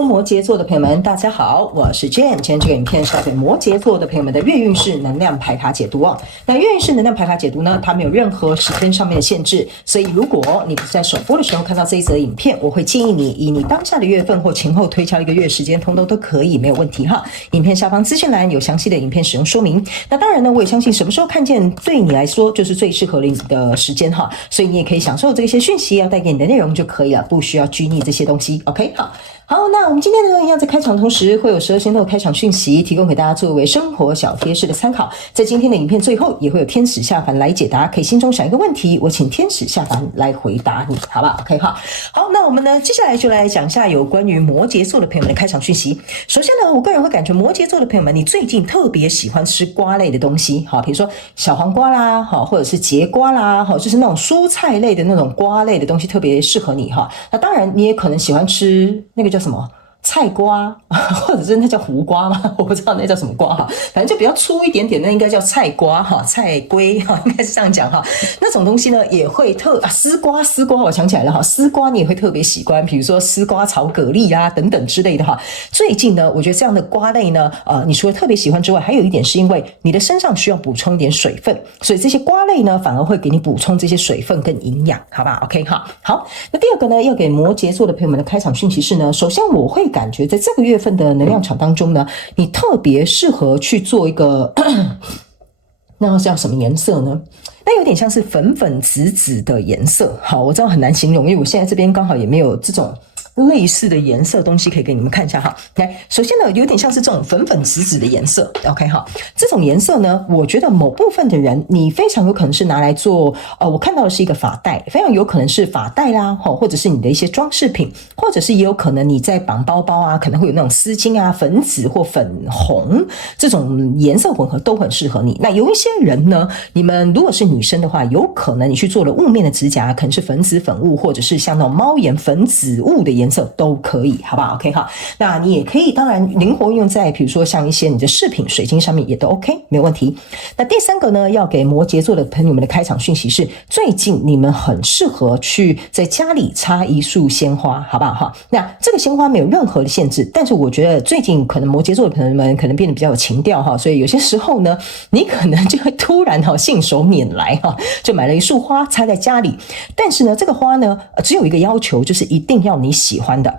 Hello， 摩羯座的朋友們，大家好，我是 Jane。今天這個影片是要給摩羯座的朋友們的月運勢能量牌卡解讀哦。那月運勢能量牌卡解讀呢，它沒有任何時間上面的限制，所以如果你不是在首播的時候看到這一則影片，我會建議你以你當下的月份或前後推敲一個月時間，通通都可以，沒有問題哈。影片下方資訊欄有詳細的影片使用說明。那當然呢，我也相信什麼時候看見對你來說就是最適合你的時間哈，所以你也可以享受這些訊息要帶給你的內容就可以了，不需要拘泥這些東西。OK， 好，那我們今天呢，一樣在開場同時會有12星座開場訊息提供給大家作為生活小貼士的參考。在今天的影片最後也會有天使下凡來解答，可以心中想一個問題，我請天使下凡來回答你，好吧 ？OK 哈，好，那我們呢接下來就來講一下有關於摩羯座的朋友們的開場訊息。首先呢，我個人會感覺摩羯座的朋友們，你最近特別喜歡吃瓜類的東西，好，比如說小黃瓜啦，好，或者是節瓜啦，好，就是那種蔬菜類的那種瓜類的東西特別適合你哈。那當然你也可能喜歡吃那個叫什麼菜瓜，或者是那叫胡瓜嗎？我不知道那叫什麼瓜哈，反正就比較粗一點點，那應該叫菜瓜哈，菜龜哈，應該是這樣講哈。那種東西呢也會絲瓜，我想起來了哈，絲瓜你也會特別喜歡，比如說絲瓜炒蛤蜊啊等等之類的哈。最近呢，我覺得這樣的瓜類呢，你除了特別喜歡之外，還有一點是因為你的身上需要補充一點水分，所以這些瓜類呢反而會給你補充這些水分跟營養，好吧 ？OK 哈，好。那第二個呢，要給摩羯座的朋友們的開場訊息是呢，首先我會感覺在這個月份的能量場當中呢，你特別適合去做一個那叫什麼顏色呢？那有點像是粉粉紫紫的顏色。好，我知道很難形容，因為我現在這邊剛好也沒有這種類似的顏色東西可以給你們看一下哈。來，首先呢，有點像是這種粉粉紫紫的顏色 ，OK 哈。這種顏色呢，我覺得某部分的人，你非常有可能是拿來做，我看到的是一個髮帶，非常有可能是髮帶啦，或者是你的一些裝飾品，或者是也有可能你在綁包包啊，可能會有那種絲巾啊，粉紫或粉紅這種顏色混合都很適合你。那有一些人呢，你們如果是女生的話，有可能你去做了霧面的指甲，可能是粉紫粉霧，或者是像那種貓眼粉紫霧的顏色都可以，好不好 ？OK 哈，那你也可以當然靈活用在比如說像一些你的飾品、水晶上面也都 OK， 沒有問題。那第三個呢，要給摩羯座的朋友們的開場訊息是，最近你們很適合去在家裡插一束鮮花，好不好哈？那這個鮮花沒有任何的限制，但是我覺得最近可能摩羯座的朋友們可能變得比較有情調哈，所以有些時候呢，你可能就會突然信手拈來哈，就買了一束花插在家裡。但是呢，這個花呢，只有一個要求，就是一定要你喜歡的。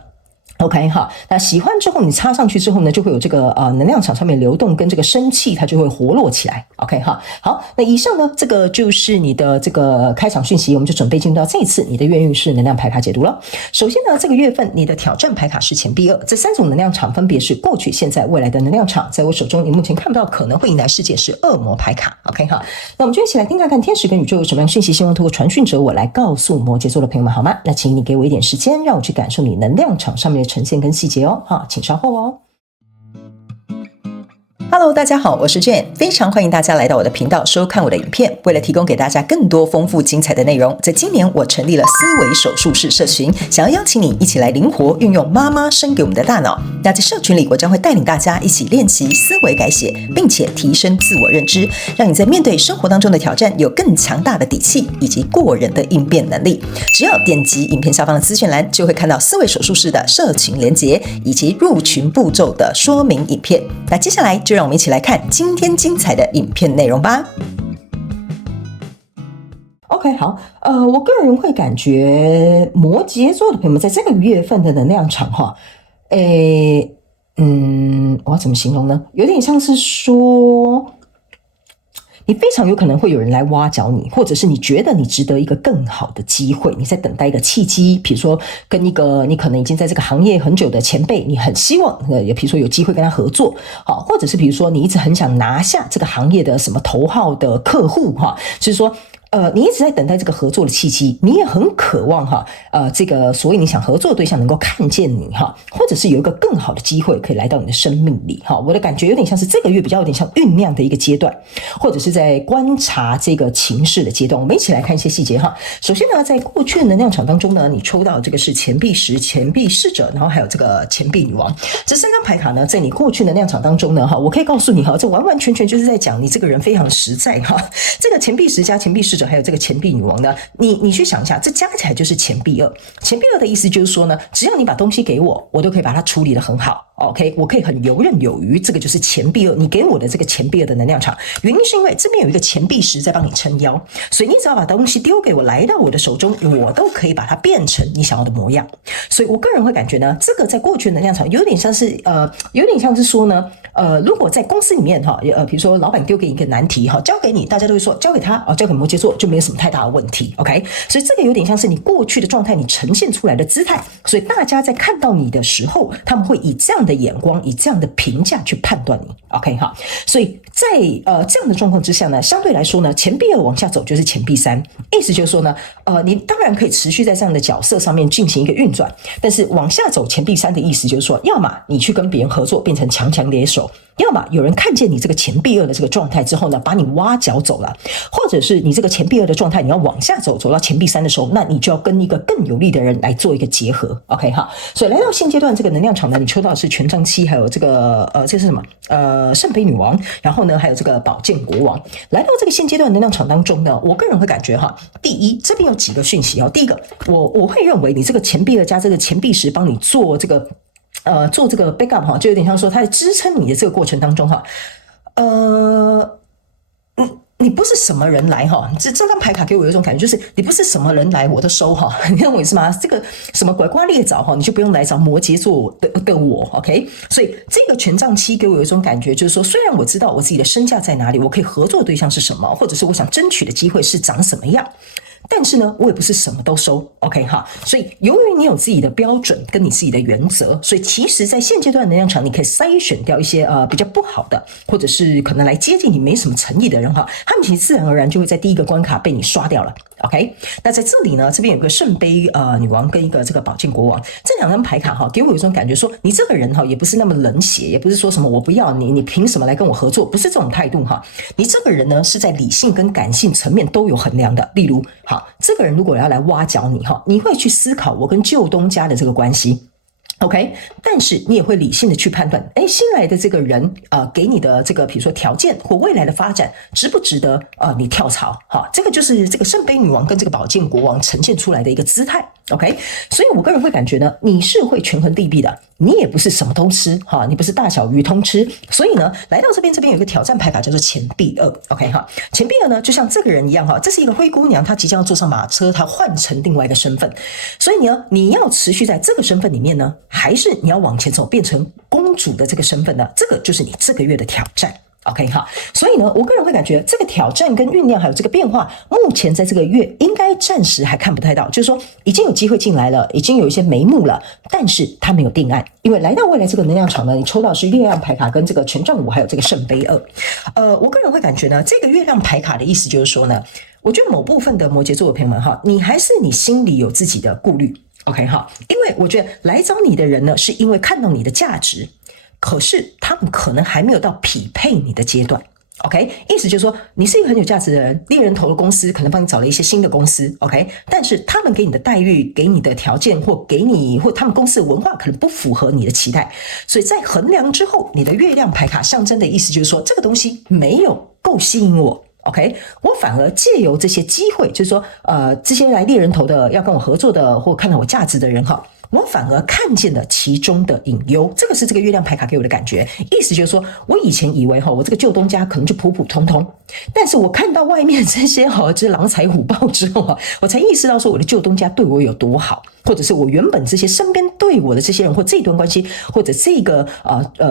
OK 哈，那喜歡之後你插上去之後呢，就會有這個能量場上面流動跟這個生氣它就會活絡起來。OK 哈，好，那以上呢這個就是你的這個開場訊息，我們就準備進入到這一次你的月運勢能量牌卡解讀了。首先呢，這個月份你的挑戰牌卡是錢幣2，這3種能量場分別是過去、現在、未來的能量場。在我手中，你目前看不到可能會迎來世界是惡魔牌卡。OK 哈，那我們就一起來聽看看天使跟宇宙有什麼樣訊息，希望通過傳訊者我來告訴摩羯座的朋友們好嗎？那請你給我一點時間，讓我去感受你能量場上面的呈現跟細節哦，好，請稍後哦。Hello， 大家好，我是 Jane， 非常歡迎大家來到我的頻道收看我的影片。為了提供給大家更多豐富精彩的內容，在今年我成立了思維手術室社群，想要邀請你一起來靈活運用媽媽生給我們的大腦。那在社群裡，我將會帶領大家一起練習思維改寫，並且提升自我認知，讓你在面對生活當中的挑戰有更強大的底氣以及過人的應變能力。只要點擊影片下方的資訊欄，就會看到思維手術室的社群連結以及入群步驟的說明影片。那接下來就讓我們一起來看今天精彩的影片內容吧。OK， 好，我個人會感覺摩羯座的朋友們在這個月份的能量場哈，我要怎麼形容呢？有點像是說，你非常有可能會有人來挖角你，或者是你覺得你值得一個更好的機會，你在等待一個契機，比如說跟一個你可能已經在這個行業很久的前輩，你很希望也比如說有機會跟他合作，好，或者是比如說你一直很想拿下這個行業的什麼頭號的客戶哈，就是說你一直在等待這個合作的契機，你也很渴望哈，這個所謂你想合作的對象能夠看見你哈，或者是有一個更好的機會可以來到你的生命裡哈。我的感覺有點像是這個月比較有點像醞釀的一個階段，或者是在觀察這個情勢的階段。我們一起來看一些細節哈。首先呢，在過去的能量場當中呢，你抽到這個是錢幣10、錢幣侍者，然後還有這個錢幣女王。這3張牌卡呢，在你過去能量場當中呢，哈，我可以告訴你哈，這完完全全就是在講你這個人非常實在哈。這個錢幣10加錢幣侍者者還有這個錢幣女王呢，你去想一下，這加起來就是錢幣二。錢幣二的意思就是說呢，只要你把東西給我，我都可以把它處理得很好。OK， 我可以很游刃有餘，這個就是錢幣二，你給我的這個錢幣二的能量場。原因是因為這邊有一個錢幣石在幫你撐腰，所以你只要把東西丟給我，來到我的手中，我都可以把它變成你想要的模樣。所以我個人會感覺呢，這個在過去的能量場有點像是說呢，如果在公司裡面比如說老闆丟給你一個難題交給你，大家都會說交給他交給摩羯座就沒有什麼太大的問題。OK， 所以這個有點像是你過去的狀態，你呈現出來的姿態，所以大家在看到你的時候，他們會以這樣的眼光，以這樣的評價去判斷你。OK 哈，所以在這樣的狀況之下呢，相對來說呢，錢幣二往下走就是錢幣三，意思就是說呢，你當然可以持續在這樣的角色上面進行一個運轉，但是往下走錢幣三的意思就是說，要麼你去跟別人合作變成強強聯手，要麼有人看見你這個錢幣二的這個狀態之後呢，把你挖角走了，或者是你這個錢幣二的狀態你要往下走到錢幣三的時候，那你就要跟一個更有利的人來做一個結合。OK 哈，所以來到現階段這個能量場呢，你抽到的是權杖七，還有這個這是什麼圣杯女王，然後呢還有這個宝劍國王。來到這個現階段能量場當中呢，我個人會感覺第一，這邊有幾個訊息。第一個，我會認為你這個錢幣二加這個錢幣石幫你做這個backup 就有點像說它在支撐你的這個過程當中你不是什麼人來這張牌卡給我有一種感覺，就是你不是什麼人來我都收你懂我意思嗎？這個什麼拐瓜裂棗你就不用來找摩羯座的我。 OK， 所以這個權杖七給我有一種感覺，就是說雖然我知道我自己的身價在哪裡，我可以合作的對象是什麼，或者是我想爭取的機會是長什麼樣，但是呢，我也不是什麼都收。 OK 哈，所以由于你有自己的標準跟你自己的原則，所以其實在現階段的能量場，你可以篩選掉一些比較不好的，或者是可能來接近你沒什麼誠意的人他們其實自然而然就會在第一個關卡被你刷掉了。OK， 那在這裡呢，這邊有個聖杯女王跟一個這個寶劍國王，這兩張牌卡給我有一種感覺說，你這個人也不是那麼冷血，也不是說什麼我不要你，你憑什麼來跟我合作，不是這種態度你這個人呢是在理性跟感性層面都有衡量的。例如這個人如果要來挖角你你會去思考我跟舊東家的這個關係。OK， 但是你也會理性的去判斷，新來的這個人給你的這個比如說條件或未來的發展值不值得你跳槽這個就是這個聖杯女王跟這個寶劍國王呈現出來的一個姿態。OK， 所以我個人會感覺呢，你是會權衡利弊的，你也不是什麼都吃你不是大小魚通吃。所以呢，來到這邊有一個挑戰牌卡叫做錢幣二。OK 錢幣二呢就像這個人一樣這是一個灰姑娘，她即將要坐上馬車，她換成另外一個身份。所以呢，你要持續在這個身份裡面呢，還是你要往前走變成公主的這個身份呢？這個就是你這個月的挑戰。OK 所以呢，我個人會感覺這個挑戰跟醞釀還有這個變化，目前在這個月應該暫時還看不太到，就是說已經有機會進來了，已經有一些眉目了，但是它沒有定案。因為來到未來這個能量場呢，你抽到的是月亮牌卡跟這個權杖五還有這個聖杯二。我個人會感覺呢，這個月亮牌卡的意思就是說呢，我覺得某部分的摩羯座的朋友們你還是你心裡有自己的顧慮。OK 因為我覺得來找你的人呢，是因為看到你的價值，可是他們可能還沒有到匹配你的階段。OK， 意思就是說你是一個很有價值的人，獵人頭的公司可能幫你找了一些新的公司。OK， 但是他們給你的待遇、給你的條件或他們公司的文化可能不符合你的期待，所以在衡量之後，你的月亮牌卡象徵的意思就是說，這個東西沒有夠吸引我。OK， 我反而借由這些機會，就是說這些來獵人頭的要跟我合作的或看到我價值的人我反而看見了其中的隱憂，這個是這個月亮牌卡給我的感覺。意思就是說，我以前以為我這個舊東家可能就普普通通，但是我看到外面這些這狼豺虎豹之後我才意識到說我的舊東家對我有多好，或者是我原本這些身邊對我的這些人或這段關係或者這個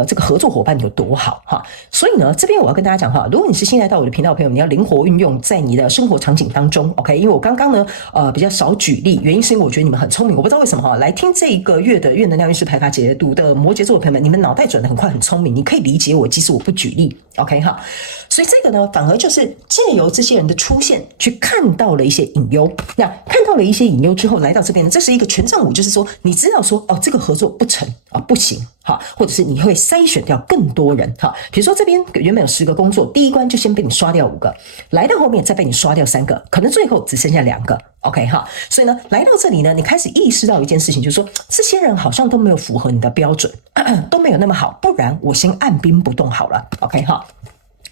這個合作夥伴有多好所以呢，這邊我要跟大家講如果你是新來到我的頻道的朋友，你要靈活運用在你的生活場景當中。OK， 因為我剛剛呢比較少舉例，原因是因為我覺得你們很聰明，我不知道為什麼來聽這個月的月能量運勢牌卡解讀的摩羯座的朋友們，你們腦袋轉得很快很聰明，你可以理解我即使我不舉例。OK 所以這個呢反而就是借由這些人的出現去看到了一些隱憂，那看到了一些隱憂之後來到這邊呢，這是一個權杖五，就是說你知道說這個合作不成不行或者是你會篩選掉更多人比如說這邊原本有10個工作，第一關就先被你刷掉5個，來到後面再被你刷掉3個，可能最後只剩下2個。OK 所以呢來到這裡呢，你開始意識到一件事情，就是說這些人好像都沒有符合你的標準，都沒有那麼好，不然我先按兵不動好了。OK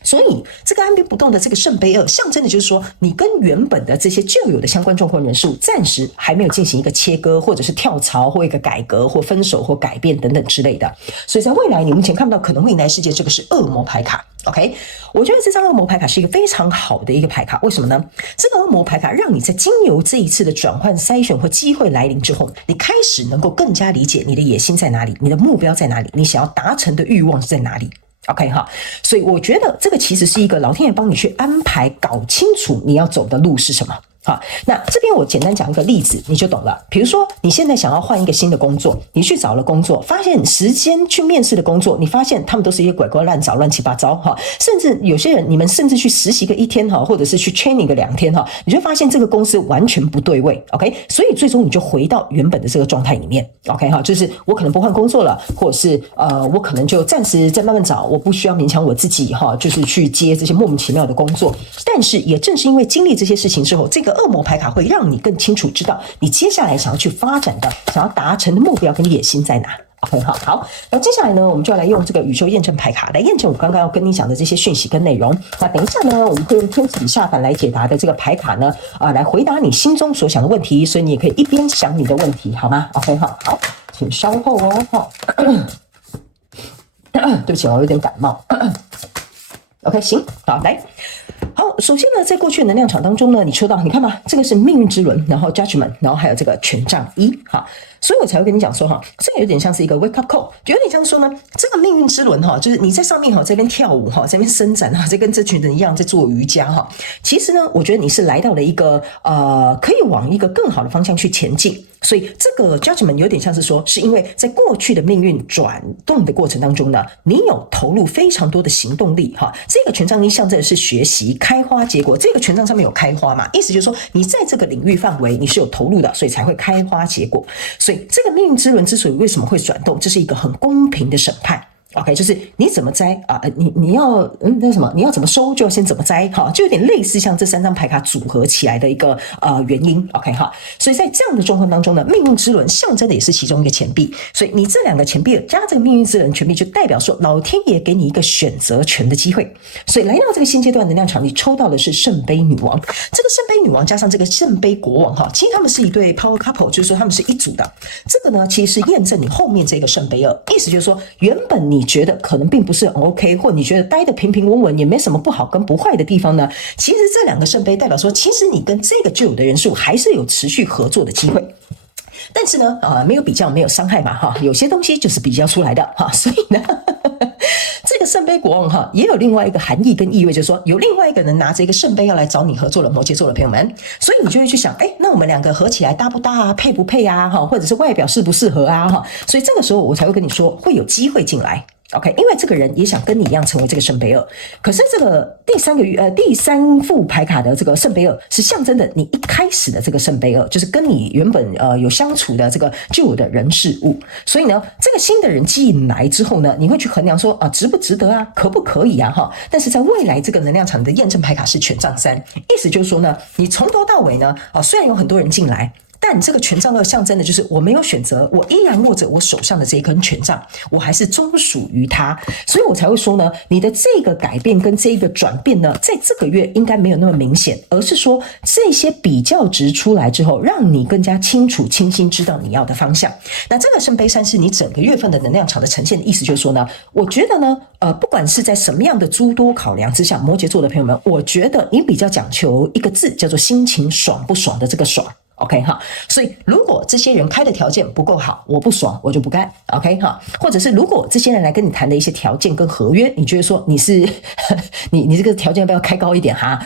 所以這個按兵不動的這個聖杯二，象徵的就是說，你跟原本的這些舊有的相關狀況人數，暫時還沒有進行一個切割，或者是跳槽，或一個改革，或分手，或改變等等之類的。所以在未來，你目前看到可能會迎來世界，這個是惡魔牌卡。OK， 我覺得這張惡魔牌卡是一個非常好的一個牌卡。為什麼呢？這個惡魔牌卡讓你在經由這一次的轉換篩選或機會來臨之後，你開始能夠更加理解你的野心在哪裡，你的目標在哪裡，你想要達成的慾望在哪裡。OK 哈，所以我覺得這個其實是一個老天爺幫你去安排，搞清楚你要走的路是什麼。好，那這邊我簡單講一個例子，你就懂了。比如說，你現在想要換一個新的工作，你去找了工作，發現時間去面試的工作，你發現他們都是一些拐瓜爛棗、亂七八糟哈。甚至有些人，你們甚至去實習個1天哈，或者是去 training 個2天哈，你就發現這個公司完全不對位。OK， 所以最終你就回到原本的這個狀態裡面。OK 哈，就是我可能不換工作了，或者是我可能就暫時再慢慢找，我不需要勉強我自己哈，就是去接這些莫名其妙的工作。但是也正是因為經歷這些事情之後，這個惡魔牌卡會讓你更清楚知道你接下來想要去發展的、想要達成的目標跟野心在哪。OK， 好，那接下來呢，我們就要來用這個宇宙驗證牌卡來驗證我剛剛要跟你講的這些訊息跟內容。那等一下呢，我們會用天使下凡來解答的這個牌卡呢，來回答你心中所想的問題，所以你也可以一邊想你的問題，好嗎 ？OK， 好，請稍後哦。對不起，我有點感冒。OK， 行，好，來。好，首先呢，在過去的能量場當中呢，你抽到，你看吧，這個是命運之輪，然後 Judgment， 然後還有這個權杖1，哈，所以我才會跟你講說哈，這個有點像是一個 wake up call，就有點像說呢，這個命運之輪哈，就是你在上面哈，在這邊跳舞哈，在這邊伸展哈，在跟這群人一樣在做瑜伽哈，其實呢，我覺得你是來到了一個可以往一個更好的方向去前進。所以這個 judgment 有點像是說，是因為在過去的命運轉動的過程當中呢，你有投入非常多的行動力哈。這個權杖1象徵的是學習、開花、結果。這個權杖上面有開花嘛，意思就是說你在這個領域範圍你是有投入的，所以才會開花結果。所以這個命運之輪之所以為什麼會轉動，這是一個很公平的審判。OK， 就是你怎麼摘啊？你要那什麼？你要怎麼收就要先怎麼摘哈，就有點類似像這3張牌卡組合起來的一個原因。OK 哈，所以在這樣的狀況當中呢，命運之輪象徵的也是其中一個錢幣，所以你這2個錢幣加這個命運之輪錢幣，就代表說老天爺給你一個選擇權的機會。所以來到這個新階段能量場，你抽到的是聖杯女王。這個聖杯女王加上這個聖杯國王哈，其實他們是一對 power couple，就是說他們是一組的。這個呢，其實是驗證你後面這個聖杯2，意思就是說原本你覺得可能並不是很 OK， 或你覺得待得平平穩穩也沒什麼不好跟不壞的地方呢，其實這2個聖杯代表說，其實你跟這個舊有的人數還是有持續合作的機會。但是呢，沒有比較沒有傷害嘛哈，有些東西就是比較出來的哈，所以呢，這個聖杯國王哈也有另外一個含義跟意味，就是說有另外一個人拿着一個聖杯要來找你合作了，摩羯座的朋友們，所以你就會去想，那我們2個合起來搭不搭啊，配不配啊哈，或者是外表適不適合啊哈，所以這個時候我才會跟你說會有機會進來。OK， 因為這個人也想跟你一樣成為這個聖杯2，可是這個第三副牌卡的這個聖杯2是象徵的你一開始的這個聖杯2，就是跟你原本有相處的這個舊有的人事物，所以呢，這個新的人進來之後呢，你會去衡量說值不值得啊，可不可以啊哈？但是在未來這個能量場的驗證牌卡是權杖3，意思就是說呢，你從頭到尾呢雖然有很多人進來。但這個權杖2象徵的就是我沒有選擇，我依然握着我手上的這一根權杖，我還是忠屬於他，所以我才會說呢，你的這個改變跟這個轉變呢，在這個月應該沒有那麼明顯，而是說這些比較值出來之後，讓你更加清楚、清晰知道你要的方向。那這個聖杯3是你整個月份的能量場的呈現的意思，就是說呢，我覺得呢，不管是在什麼樣的諸多考量之下，摩羯座的朋友們，我覺得你比較講求一個字，叫做心情爽不爽的這個爽。OK 哈，所以如果這些人開的條件不夠好，我不爽，我就不幹。OK 哈，或者是如果這些人來跟你談的一些條件跟合約，你覺得說你是你這個條件要不要開高一點哈？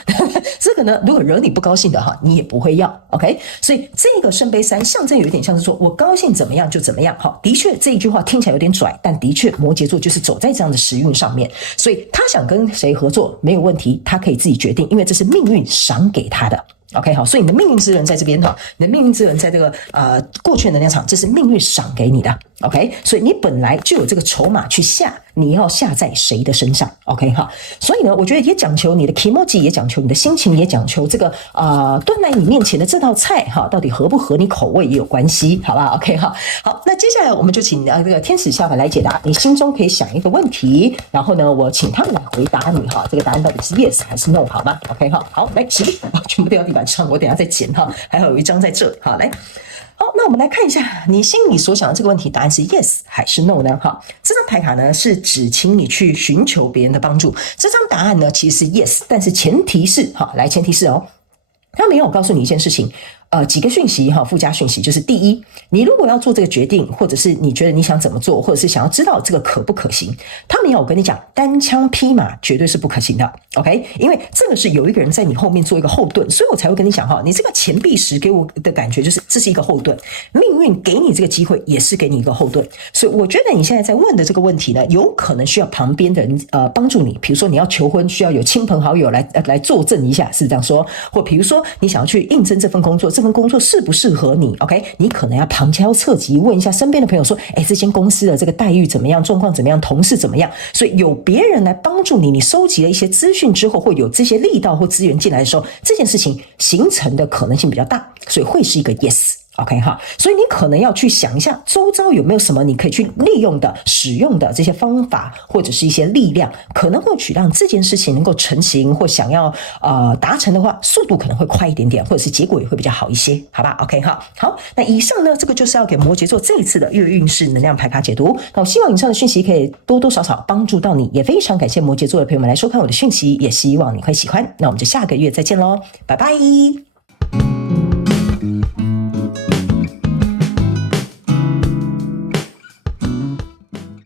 這個呢，如果惹你不高興的哈，你也不會要。OK， 所以這個聖杯3象徵有一點像是說我高興怎麼樣就怎麼樣。好，的確這一句話聽起來有點拽，但的確摩羯座就是走在這樣的時運上面，所以他想跟誰合作沒有問題，他可以自己決定，因為這是命運賞給他的。OK 好，所以你的命運之輪在這邊哈，你的命運之輪在這個過去的能量場，這是命運賞給你的。OK， 所以你本來就有這個籌碼去下，你要下在誰的身上 ？OK 哈，所以呢，我覺得也講求你的 kimoji， 也講求你的心情，也講求這個端來你面前的這道菜哈，到底合不合你口味也有關係，好吧 ？OK 哈，好，那接下來我們就請這個天使下凡來解答你心中可以想一個問題，然後呢，我請他們來回答你哈，這個答案到底是 yes 還是 no 好嗎 ？OK 哈，好，來起立，全部掉到地板上，我等一下再撿哈，還有一張在這，好來。好，那我們來看一下你心裡所想的這個問題，答案是 yes 還是 no 呢？哈，這張牌卡呢是指請你去尋求別人的幫助，這張答案呢其實是 yes， 但是前提是，好，來前提是哦，他沒有告訴你一件事情。幾個訊息哈，附加訊息就是第一，你如果要做這個決定，或者是你覺得你想怎麼做，或者是想要知道這個可不可行，他沒有跟你講單槍匹馬絕對是不可行的 ，OK？ 因為這個是有一個人在你後面做一個後盾，所以我才會跟你講哈，你這個錢幣石給我的感覺就是這是一個後盾，命運給你這個機會也是給你一個後盾，所以我覺得你現在在問的這個問題呢，有可能需要旁邊的人幫助你，比如說你要求婚，需要有親朋好友來作證一下，是這樣說，或比如說你想要去應徵這份工作，這份工作適不適合你 ？OK， 你可能要旁敲側擊問一下身邊的朋友說，這間公司的這個待遇怎麼樣，狀況怎麼樣，同事怎麼樣？所以有別人來幫助你，你收集了一些資訊之後，會有這些力道或資源進來的時候，這件事情形成的可能性比較大，所以會是一個 yes。OK 哈，所以你可能要去想一下，周遭有沒有什麼你可以去利用的、使用的這些方法，或者是一些力量，可能會去讓這件事情能夠成型，或想要達成的話，速度可能會快一點點，或者是結果也會比較好一些，好吧 ？OK 哈，好，那以上呢，這個就是要給摩羯座這一次的月運勢能量牌卡解讀。那我希望以上的訊息可以多多少少幫助到你，也非常感謝摩羯座的朋友們來收看我的訊息，也希望你會喜歡。那我們就下個月再見嘍，拜拜。